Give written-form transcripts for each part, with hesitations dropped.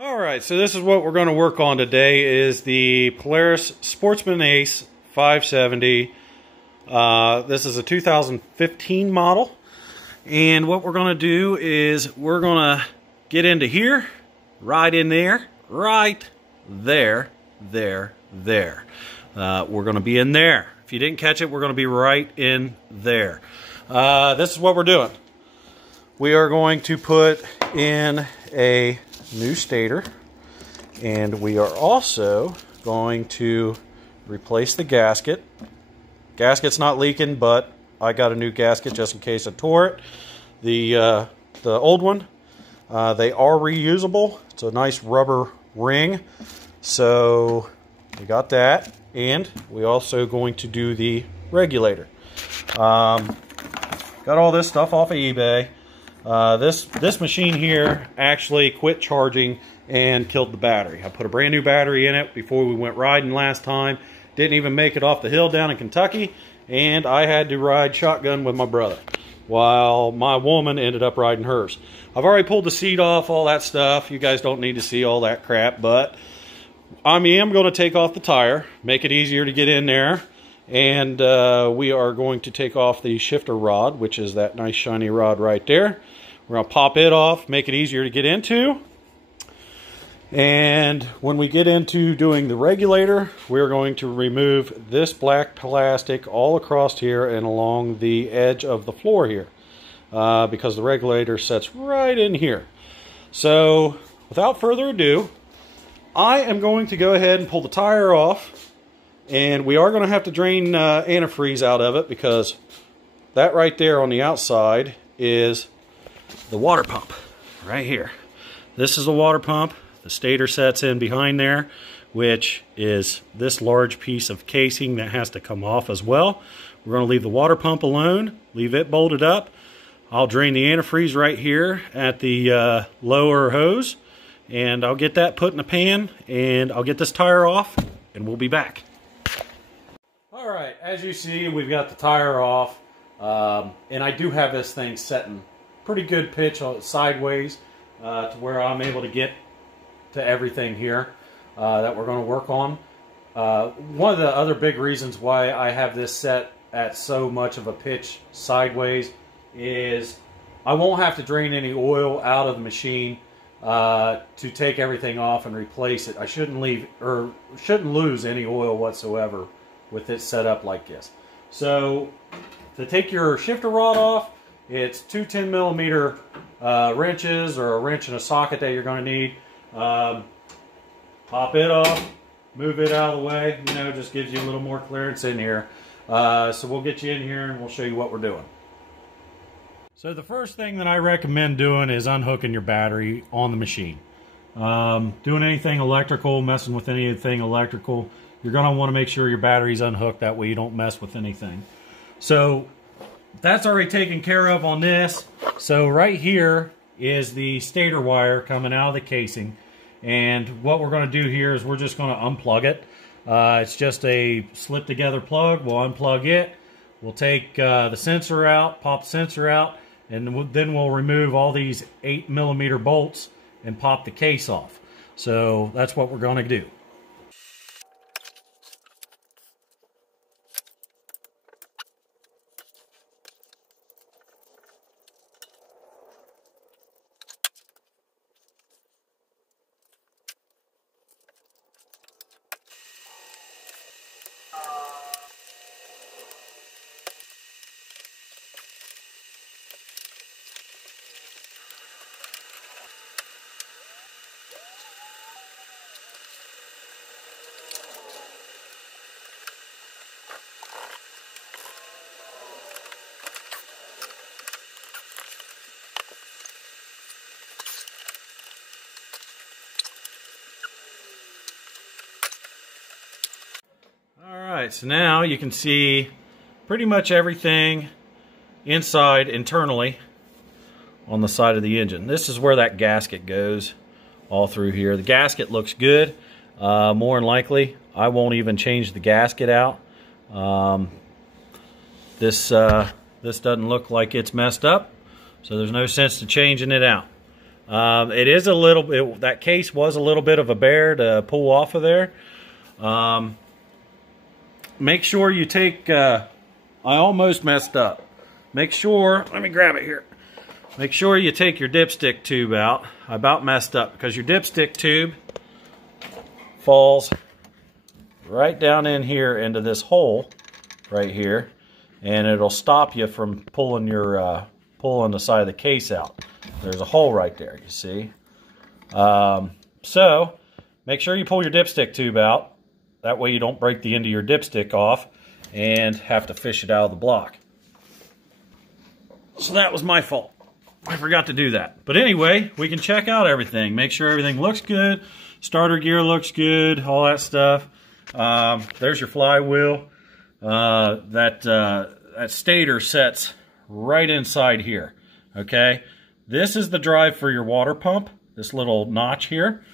Alright, so this is what we're going to work on today is the Polaris Sportsman Ace 570. This is a 2015 model. And what we're going to do is we're going to get into here, right in there, right there, there. We're going to be in there. If you didn't catch it, we're going to be right in there. This is what we're doing. We are going to put in a new stator, and we are also going to replace the gasket. Gasket's not leaking, but I got a new gasket just in case I tore it. The old one, they are reusable. It's a nice rubber ring, so we got that, and we also going to do the regulator. Got all this stuff off of eBay. This machine here actually quit charging and killed the battery. I put a brand new battery in it before we went riding last time. Didn't even make it off the hill down in Kentucky, and I had to ride shotgun with my brother while my woman ended up riding hers. I've already pulled the seat off, all that stuff. You guys don't need to see all that crap, but I am going to take off the tire, make it easier to get in there. And we are going to take off the shifter rod, which is that nice shiny rod right there. We're going to pop it off, make it easier to get into. And when we get into doing the regulator, we're going to remove this black plastic all across here and along the edge of the floor here. Because the regulator sits right in here. So, without further ado, I am going to go ahead and pull the tire off. And we are going to have to drain antifreeze out of it, because that right there on the outside is the water pump right here. This is the water pump. The stator sets in behind there, which is this large piece of casing that has to come off as well. We're going to leave the water pump alone, leave it bolted up. I'll drain the antifreeze right here at the lower hose, and I'll get that put in a pan, and I'll get this tire off, and we'll be back. Alright, as you see, we've got the tire off, and I do have this thing setting pretty good pitch sideways to where I'm able to get to everything here that we're going to work on. One of the other big reasons why I have this set at so much of a pitch sideways is I won't have to drain any oil out of the machine to take everything off and replace it. I shouldn't lose any oil whatsoever with it set up like this. So to take your shifter rod off, it's two 10mm wrenches or a wrench and a socket that you're going to need. Pop it off, move it out of the way, just gives you a little more clearance in here. So we'll get you in here and we'll show you what we're doing. So the first thing that I recommend doing is unhooking your battery on the machine. Doing anything electrical, messing with anything electrical, you're going to want to make sure your battery's unhooked. That way you don't mess with anything. So that's already taken care of on this. So right here is the stator wire coming out of the casing. And what we're going to do here is we're just going to unplug it. It's just a slip together plug. We'll unplug it. We'll take the sensor out, pop the sensor out, and then we'll remove all these 8mm bolts and pop the case off. So that's what we're going to do. Alright, so now you can see pretty much everything inside internally on the side of the engine. This is where that gasket goes, all through here. The gasket looks good. More than likely, I won't even change the gasket out. This doesn't look like it's messed up, so there's no sense to changing it out. It is a little, that case was a little bit of a bear to pull off of there. Make sure you take, I almost messed up. Make sure, let me grab it here. Make sure you take your dipstick tube out. I about messed up because your dipstick tube falls right down in here into this hole right here, and it'll stop you from pulling your pulling the side of the case out. There's a hole right there, you see. So make sure you pull your dipstick tube out. That way you don't break the end of your dipstick off and have to fish it out of the block. So that was my fault. I forgot to do that. But anyway, we can check out everything. Make sure everything looks good. Starter gear looks good. All that stuff. There's your flywheel. That stator sets right inside here. Okay. This is the drive for your water pump. This little notch here.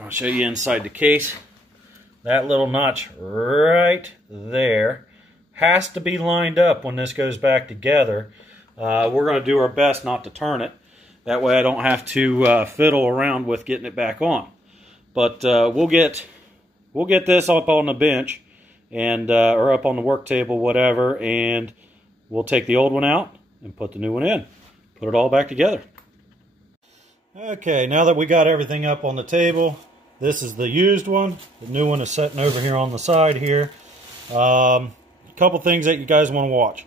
I'll show you inside the case. That little notch right there has to be lined up when this goes back together. We're going to do our best not to turn it. That way I don't have to fiddle around with getting it back on. But we'll get this up on the bench and or up on the work table, whatever, and we'll take the old one out and put the new one in. Put it all back together. Okay, now that we got everything up on the table, this is the used one. The new one is sitting over here on the side here. A couple things that you guys want to watch.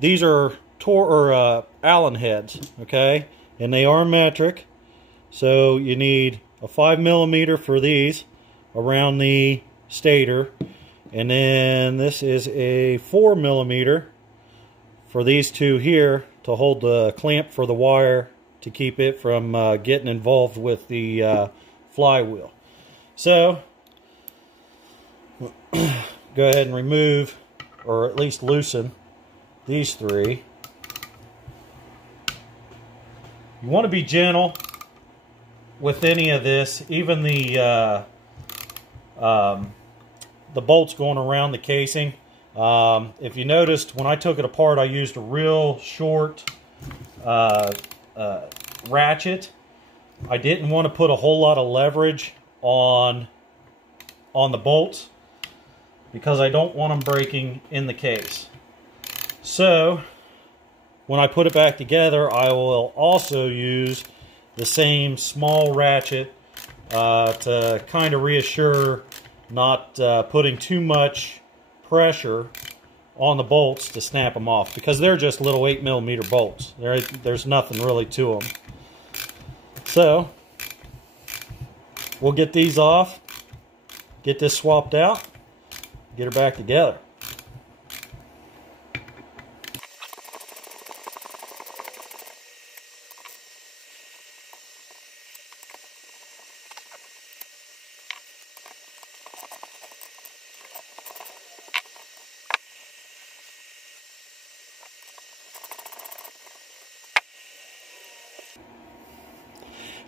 These are Allen heads, okay? And they are metric. So you need a 5mm for these around the stator. And then this is a 4mm for these two here to hold the clamp for the wire to keep it from getting involved with the flywheel. So go ahead and remove, or at least loosen, these three. You want to be gentle with any of this, even the bolts going around the casing. If you noticed, when I took it apart, I used a real short ratchet. I didn't want to put a whole lot of leverage on the bolts because I don't want them breaking in the case. So when I put it back together, I will also use the same small ratchet to kind of reassure not putting too much pressure on the bolts to snap them off, because they're just little 8mm bolts. There's nothing really to them. So we'll get these off, get this swapped out, get her back together.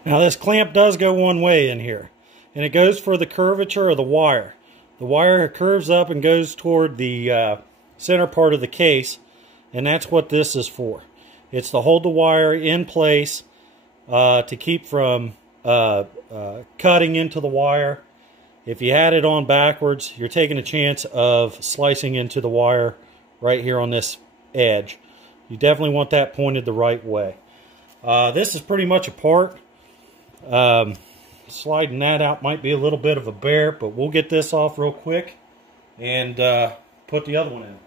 Now this clamp does go one way in here, and it goes for the curvature of the wire. The wire curves up and goes toward the center part of the case, and that's what this is for. It's to hold the wire in place to keep from cutting into the wire. If you had it on backwards, you're taking a chance of slicing into the wire right here on this edge. You definitely want that pointed the right way. This is pretty much apart. Sliding that out might be a little bit of a bear, but we'll get this off real quick and put the other one in.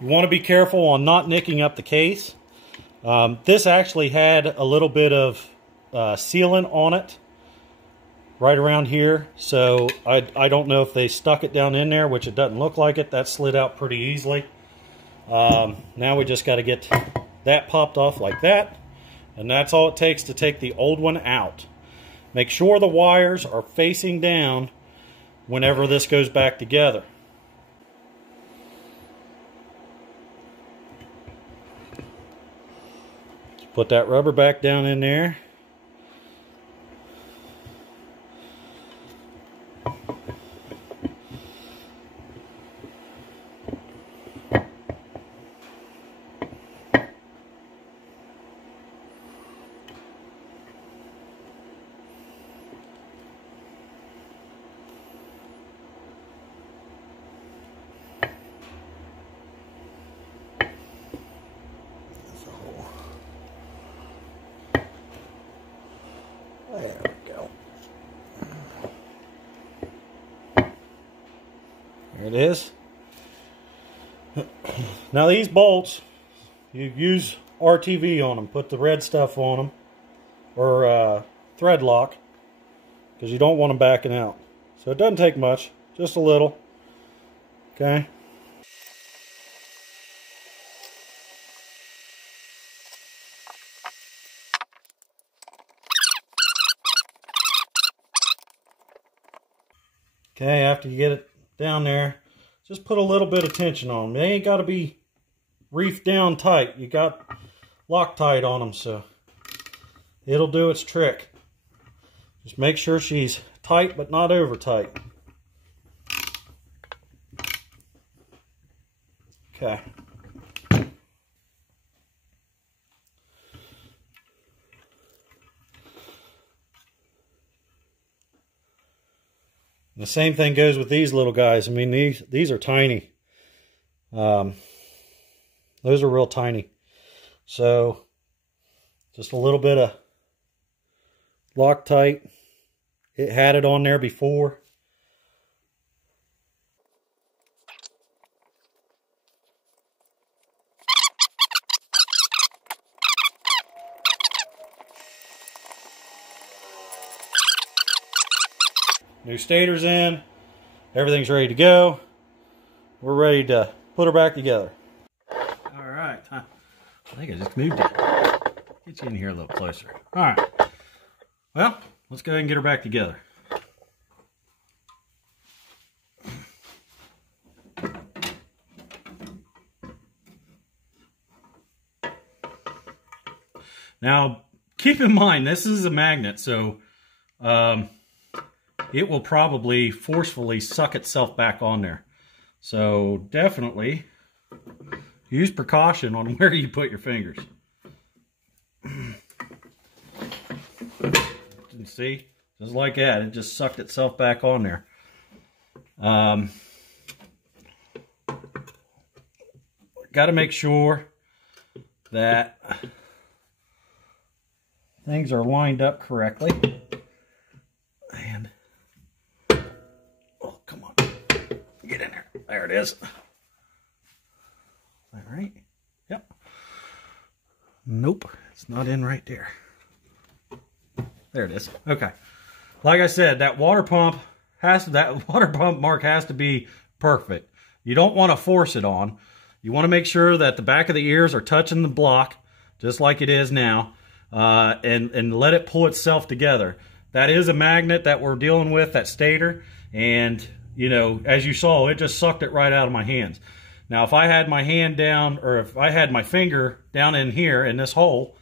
You want to be careful on not nicking up the case. This actually had a little bit of sealant on it right around here, so I don't know if they stuck it down in there, which it doesn't look like it. That slid out pretty easily. Now we just got to get that popped off like that, and that's all it takes to take the old one out. Make sure the wires are facing down whenever this goes back together. Put that rubber back down in there. it is. Now these bolts, you use RTV on them. Put the red stuff on them, or thread lock, because you don't want them backing out. So it doesn't take much, just a little. Okay. Okay, after you get it down there, just put a little bit of tension on them. They ain't got to be reefed down tight. You got Loctite on them, so it'll do its trick. Just make sure she's tight, but not over tight. Okay. The same thing goes with these little guys. I mean, these are tiny. Those are real tiny. So, just a little bit of Loctite. It had it on there before. New stator's in. Everything's ready to go. We're ready to put her back together. All right. I think I just moved it. Get you in here a little closer. All right. Well, let's go ahead and get her back together. Now, keep in mind, this is a magnet, so it will probably forcefully suck itself back on there. So definitely use precaution on where you put your fingers. See, just like that, it just sucked itself back on there. Got to make sure that things are lined up correctly. And oh, come on, get in there. There it is. All right. Yep. Nope, it's not in right there. There it is. Okay. Like I said, that water pump mark has to be perfect. You don't want to force it on. You want to make sure that the back of the ears are touching the block, just like it is now, and let it pull itself together. That is a magnet that we're dealing with, that stator, and you know, as you saw, it just sucked it right out of my hands. Now, if I had my hand down, or if I had my finger down in here in this hole,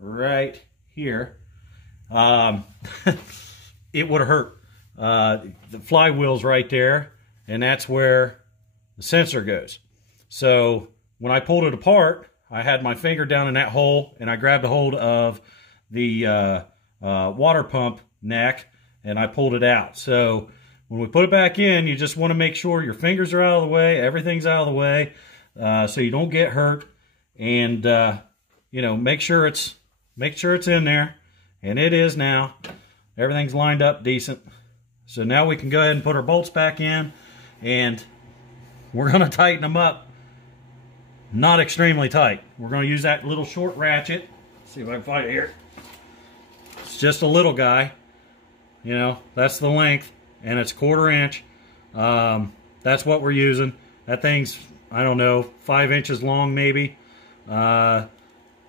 right here, it would have hurt. The flywheel's right there, and that's where the sensor goes. So when I pulled it apart, I had my finger down in that hole, and I grabbed a hold of the water pump neck, and I pulled it out. So when we put it back in, you just want to make sure your fingers are out of the way, everything's out of the way, so you don't get hurt, and you know, make sure it's in there. And it is now. Everything's lined up decent. So now we can go ahead and put our bolts back in, and we're going to tighten them up. Not extremely tight. We're going to use that little short ratchet. Let's see if I can find it here. It's just a little guy. You know, that's the length, and it's 1/4 inch. That's what we're using. That thing's, I don't know, 5 inches long maybe. That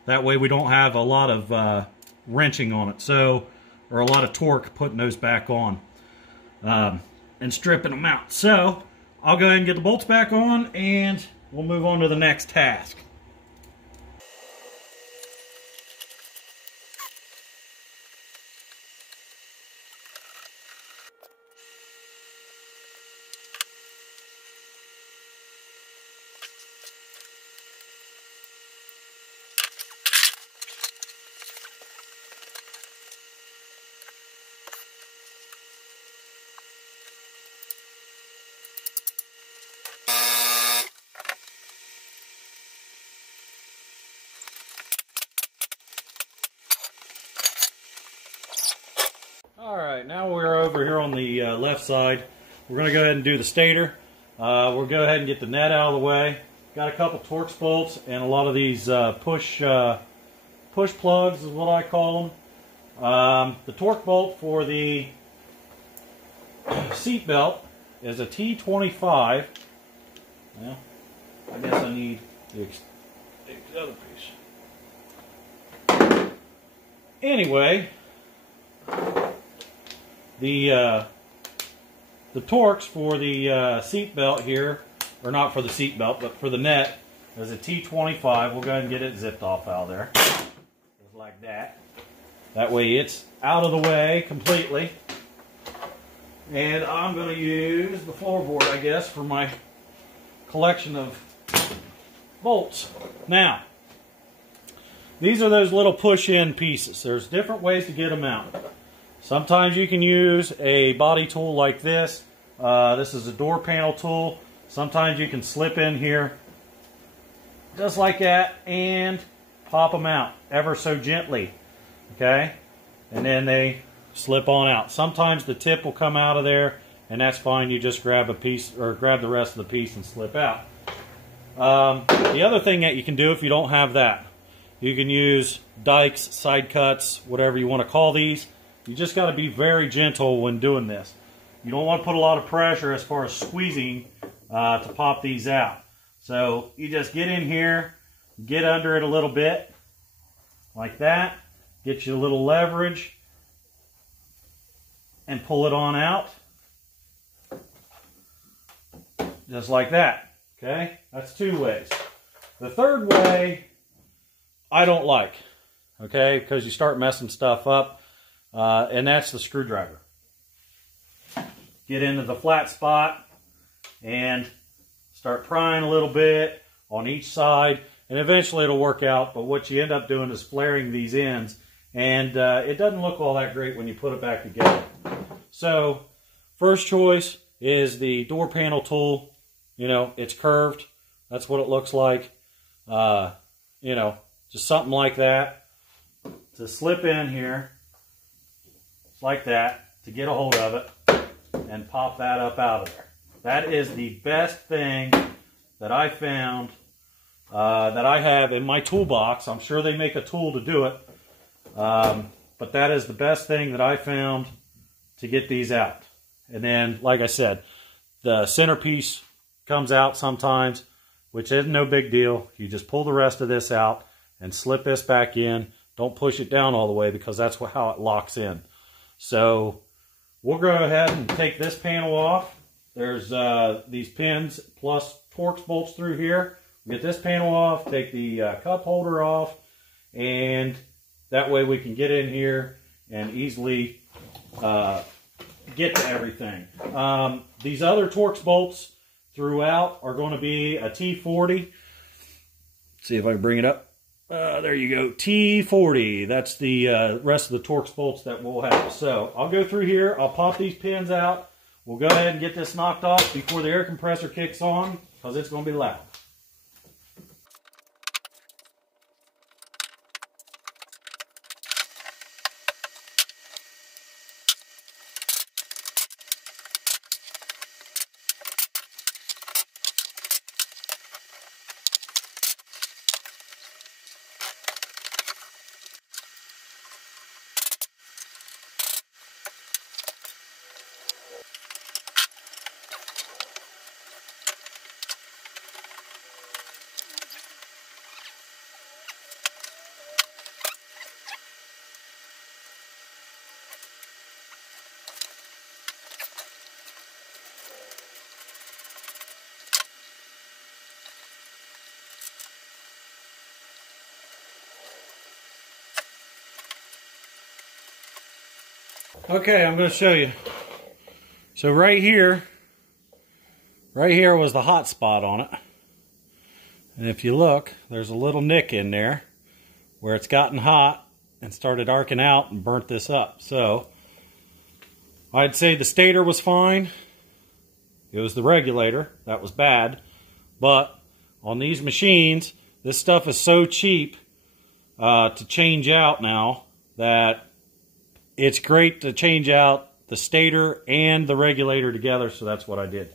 way we don't have a lot of wrenching on it, so, or a lot of torque putting those back on and stripping them out. So I'll go ahead and get the bolts back on, and we'll move on to the next task. Alright, now we're over here on the left side. We're going to go ahead and do the stator. We'll go ahead and get the net out of the way. Got a couple Torx bolts and a lot of these push plugs is what I call them. The torque bolt for the seat belt is a T25. Well, I guess I need the other piece. Anyway, the Torx for the seat belt here, or not for the seat belt, but for the net, is a T25. We'll go ahead and get it zipped off out of there. Just like that. That way it's out of the way completely. And I'm going to use the floorboard, I guess, for my collection of bolts. Now, these are those little push-in pieces. There's different ways to get them out. Sometimes you can use a body tool like this. This is a door panel tool. Sometimes you can slip in here just like that and pop them out ever so gently. Okay? And then they slip on out. Sometimes the tip will come out of there, and that's fine. You just grab a piece, or grab the rest of the piece and slip out. The other thing that you can do if you don't have that, you can use dikes, side cuts, whatever you want to call these. You just got to be very gentle when doing this. You don't want to put a lot of pressure as far as squeezing to pop these out. So you just get in here, get under it a little bit, like that. Get you a little leverage, and pull it on out. Just like that. Okay? That's two ways. The third way, I don't like. Okay? Because you start messing stuff up. And that's the screwdriver. Get into the flat spot and start prying a little bit on each side, and eventually it'll work out. But what you end up doing is flaring these ends, and it doesn't look all that great when you put it back together. So first choice is the door panel tool. You know, it's curved. That's what it looks like. You know, just something like that to slip in here. Like that, to get a hold of it and pop that up out of there. That is the best thing that I found that I have in my toolbox. I'm sure they make a tool to do it, but that is the best thing that I found to get these out. And then, like I said, the centerpiece comes out sometimes, which is no big deal. You just pull the rest of this out and slip this back in. Don't push it down all the way, because that's how it locks in. So we'll go ahead and take this panel off. There's these pins plus Torx bolts through here. Get this panel off, take the cup holder off, and that way we can get in here and easily get to everything. These other Torx bolts throughout are going to be a T40. Let's see if I can bring it up. There you go, T40. That's the rest of the Torx bolts that we'll have. So I'll go through here. I'll pop these pins out. We'll go ahead and get this knocked off before the air compressor kicks on, because it's going to be loud. Okay, I'm going to show you. So right here was the hot spot on it. And if you look, there's a little nick in there where it's gotten hot and started arcing out and burnt this up. So I'd say the stator was fine. It was the regulator that was bad. But on these machines, this stuff is so cheap to change out now that it's great to change out the stator and the regulator together, so that's what I did.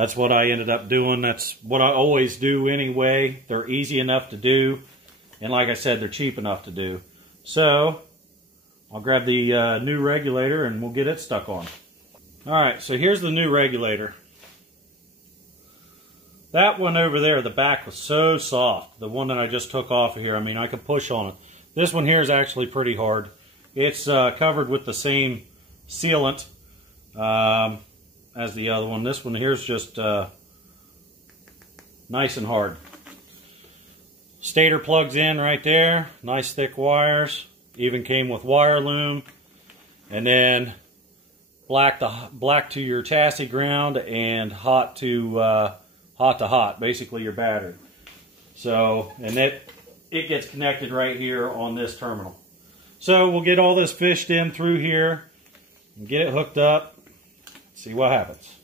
that's what I ended up doing. That's what I always do anyway. They're easy enough to do. And like I said, they're cheap enough to do. So I'll grab the new regulator and we'll get it stuck on. Alright, so here's the new regulator. That one over there, the back was so soft. The one that I just took off of here, I mean, I could push on it. This one here is actually pretty hard. It's covered with the same sealant as the other one. This one here is just nice and hard. Stator plugs in right there. Nice thick wires. Even came with wire loom. And then black to your chassis ground and hot to hot, basically your battery. So, and it gets connected right here on this terminal. So we'll get all this fished in through here and get it hooked up. See what happens.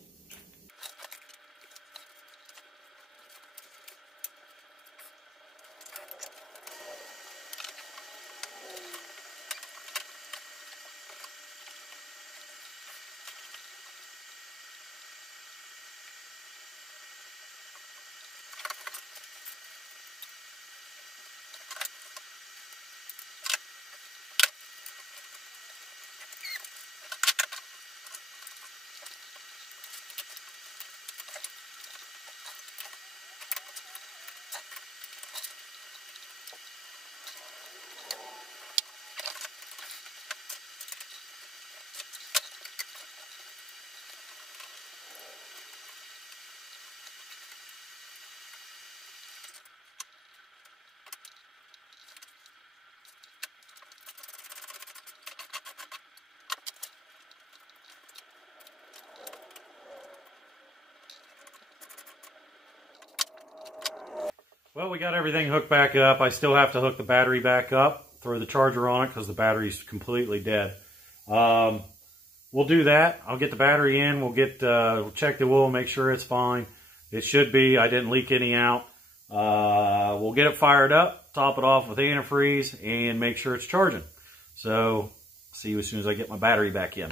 Well, we got everything hooked back up. I still have to hook the battery back up, throw the charger on it because the battery's completely dead. We'll do that. I'll get the battery in. We'll check the oil, make sure it's fine. It should be. I didn't leak any out. We'll get it fired up, top it off with antifreeze, and make sure it's charging. So, see you as soon as I get my battery back in.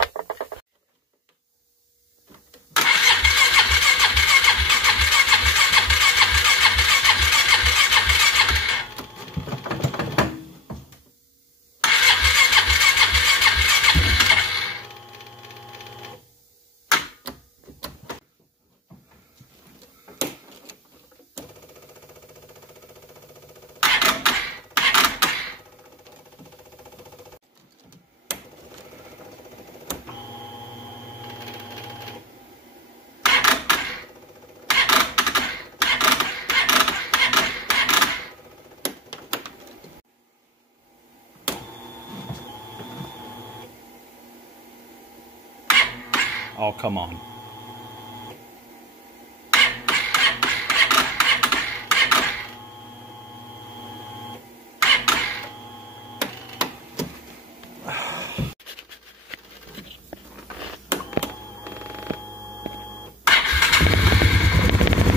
Oh, come on.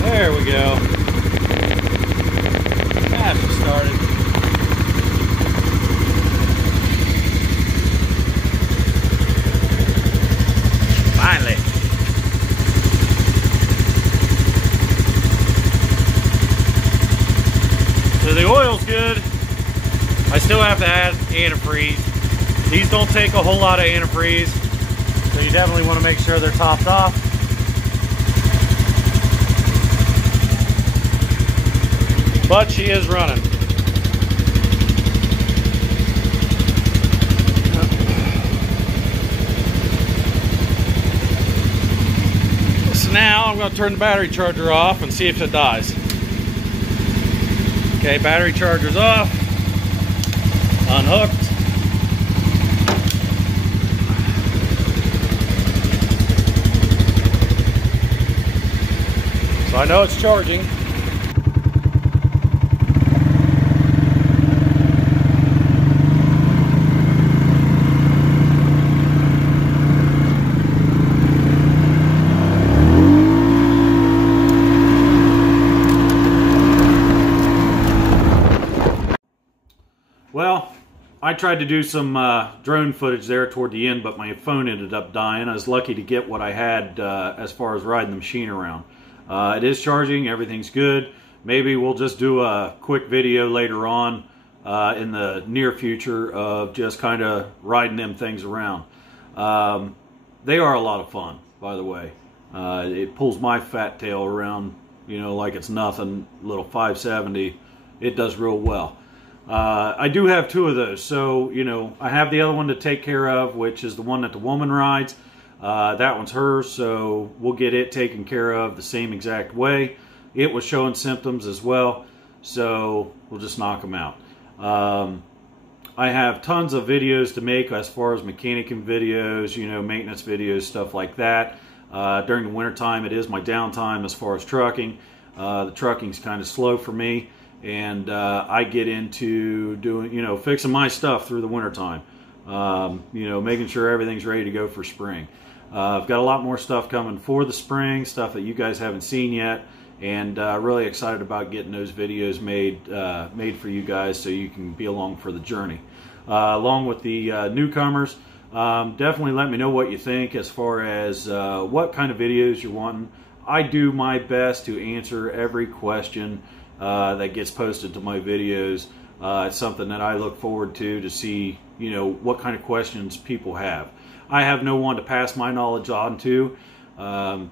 There we go. That's just started. Finally. So the oil's good. I still have to add antifreeze. These don't take a whole lot of antifreeze, so you definitely want to make sure they're topped off. But she is running. So now I'm going to turn the battery charger off and see if it dies. Okay, battery charger's off. Unhooked. So I know it's charging. Well, I tried to do some drone footage there toward the end, but my phone ended up dying. I was lucky to get what I had as far as riding the machine around. It is charging, everything's good. Maybe we'll just do a quick video later on in the near future of just kind of riding them things around. They are a lot of fun, by the way. It pulls my fat tail around, you know, like it's nothing. Little 570, it does real well. I do have two of those, so you know, I have the other one to take care of, which is the one that the woman rides. That one's hers, so we'll get it taken care of the same exact way. It was showing symptoms as well, so we'll just knock them out. I have tons of videos to make as far as mechanicing videos, you know, maintenance videos, stuff like that. During the wintertime, it is my downtime as far as trucking. The trucking's kind of slow for me, and I get into doing, you know, fixing my stuff through the wintertime. You know, making sure everything's ready to go for spring. I've got a lot more stuff coming for the spring, stuff that you guys haven't seen yet, and really excited about getting those videos made for you guys so you can be along for the journey. Along with the newcomers, definitely let me know what you think as far as what kind of videos you're wanting. I do my best to answer every question that gets posted to my videos. It's something that I look forward to see, you know, what kind of questions people have. I have no one to pass my knowledge on to,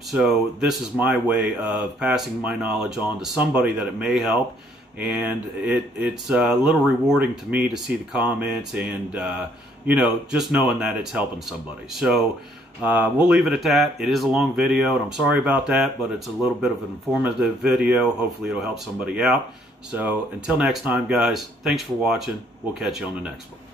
so this is my way of passing my knowledge on to somebody that it may help, and it's a little rewarding to me to see the comments and you know, just knowing that it's helping somebody. So we'll leave it at that. It is a long video, and I'm sorry about that, but it's a little bit of an informative video. Hopefully it'll help somebody out. So until next time, guys, thanks for watching. We'll catch you on the next one.